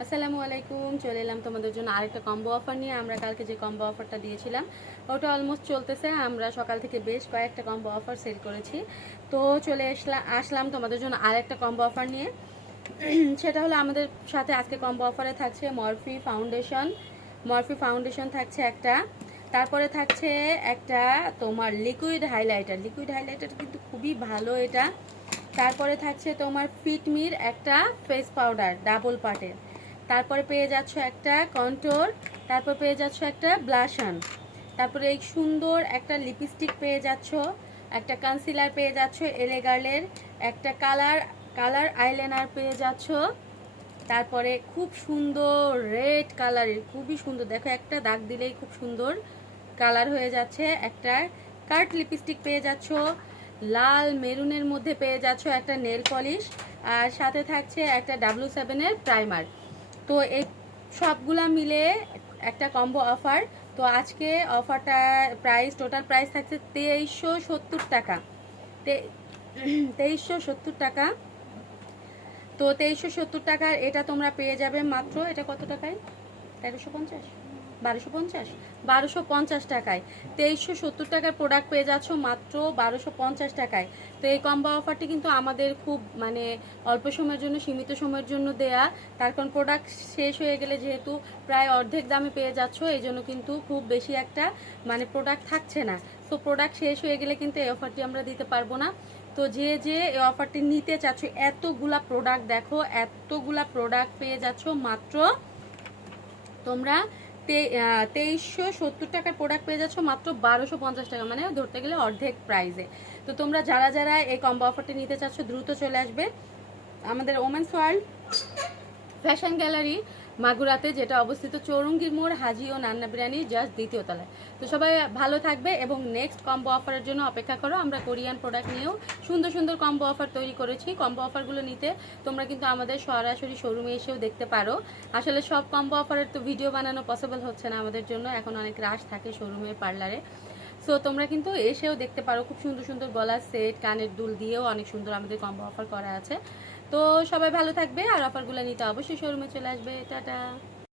আসসালামু আলাইকুম। চলে এলাম তোমাদের জন্য আরেকটা কম্বো অফার নিয়ে। আমরা কালকে যে কম্বো অফারটা দিয়েছিলাম ওটা অলমোস্ট চলতেছে। আমরা সকাল থেকে বেশ কয়েকটা কম্বো অফার সেল করেছি, তো চলে আসলাম তোমাদের জন্য আরেকটা কম্বো অফার নিয়ে। সেটা হলো আমাদের সাথে আজকে কম্বো অফারে থাকছে মরফি ফাউন্ডেশন থাকছে একটা, তারপরে থাকছে একটা তোমার লিকুইড হাইলাইটার কিন্তু খুবই ভালো এটা। তারপরে থাকছে তোমার ফিটমির একটা ফেস পাউডার ডাবল পার্টের। তারপরে পেয়ে যাচ্ছ একটা কন্ট্রোর, তারপর পেয়ে যাচ্ছ একটা ব্লাশন, তারপরে এই সুন্দর একটা লিপস্টিক পেয়ে যাচ্ছ, একটা কনসিলার পেয়ে যাচ্ছ এলেগার্লের, একটা কালার আইলাইনার পেয়ে যাচ্ছ। তারপরে খুব সুন্দর রেড কালারের, খুবই সুন্দর, দেখো একটা দাগ দিলেই খুব সুন্দর কালার হয়ে যাচ্ছে। একটা কার্ট লিপস্টিক পেয়ে যাচ্ছ, লাল মেরুনের মধ্যে পেয়ে যাচ্ছ একটা নেল পলিশ, আর সাথে থাকছে একটা W7-এর প্রাইমার। তো এই সবগুলা মিলে একটা কম্বো অফার। তো আজকে অফারটা টোটাল প্রাইস থাকছে 2370 টাকা। 2370 টাকা। তো 2370 টাকার এটা তোমরা পেয়ে যাবে মাত্র, এটা কত টাকায়? 1350, 1250, 1250 টাকায় 2370 টাকার প্রোডাক্ট পেয়ে যাচ্ছ মাত্র 1250 টাকায়। তো এই কম্বো অফারটি কিন্তু আমাদের খুব অল্প সময়ের জন্য, সীমিত সময়ের জন্য দেয়া। তার কারণ প্রোডাক্ট শেষ হয়ে গেলে যেহেতু প্রায় অর্ধেক দামে পেয়ে যাচ্ছ, এই জন্য কিন্তু খুব বেশি একটা প্রোডাক্ট থাকছে না। তো প্রোডাক্ট শেষ হয়ে গেলে কিন্তু এই অফারটি আমরা দিতে পারবো না। তো যে এই অফারটি নিতে চাচ্ছ, এতগুলা প্রোডাক্ট দেখো, এতগুলা প্রোডাক্ট পেয়ে যাচ্ছ মাত্র তোমরা 2370 টাকার প্রোডাক্ট পেয়ে যাচ্ছ মাত্র 1250 টাকা, মানে ধরতে গেলে অর্ধেক প্রাইসে। তো তোমরা যারা এই কম্বো অফারটি নিতে চাচ্ছ দ্রুত চলে আসবে আমাদের ওমেন্স ওয়ার্ল্ড ফ্যাশন গ্যালারি মাগুরাতে, যেটা অবস্থিত চৌরঙ্গীর মোড় হাজি ও নান্না বিরিয়ানি জাস্ট দ্বিতীয় তলায়। তো সবাই ভালো থাকবে এবং নেক্সট কম্বো অফারের জন্য অপেক্ষা করো। আমরা কোরিয়ান প্রোডাক্ট নিয়েও সুন্দর সুন্দর কম্বো অফার তৈরি করেছি। কম্বো অফারগুলো নিতে তোমরা কিন্তু আমাদের সরাসরি শোরুমে এসেও দেখতে পারো। আসলে সব কম্বো অফারের তো ভিডিও বানানো পসিবল হচ্ছে না আমাদের জন্য, এখন অনেক রাশ থাকে শোরুমের পার্লারে। সো তোমরা কিন্তু এসেও দেখতে পারো, খুব সুন্দর সুন্দর গলার সেট, কানের দুল দিয়েও অনেক সুন্দর আমাদের কম্বো অফার করা আছে। তো সবাই ভালো থাকবে, আর অফারগুলো নিতে অবশ্যই শোরুমে চলে আসবে। টাটা।